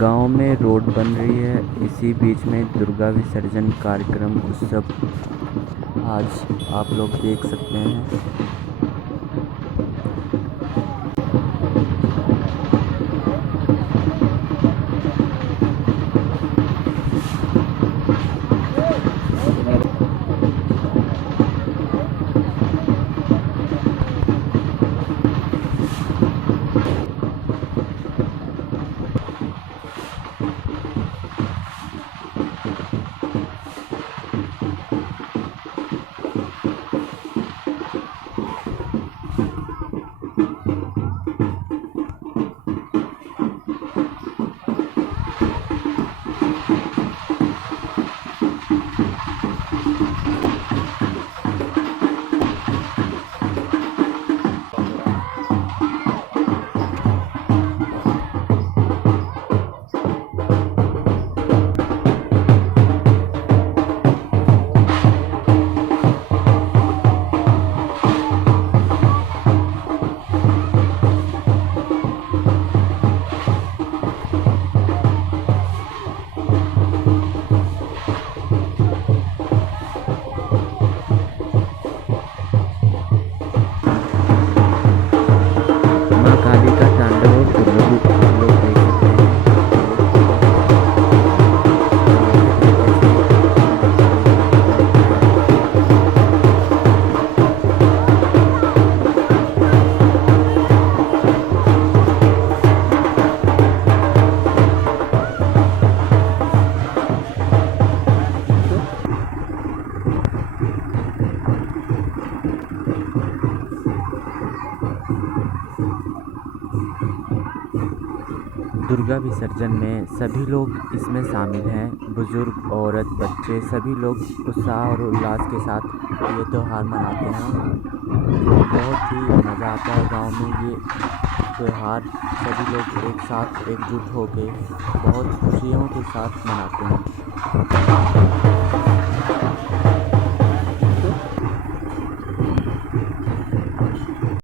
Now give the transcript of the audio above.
गांव में रोड बन रही है। इसी बीच में दुर्गा विसर्जन कार्यक्रम उत्सव आज आप लोग देख सकते हैं। माँ काली का तांडव दुर्गा रूप आप लोग देख दुर्गा विसर्जन में सभी लोग इसमें शामिल हैं। बुजुर्ग, औरत, बच्चे सभी लोग उत्साह और उल्लास के साथ ये त्यौहार मनाते हैं। बहुत ही मज़ा आता है गांव में ये त्यौहार। सभी लोग एक साथ एकजुट होकर बहुत खुशियों के साथ मनाते हैं।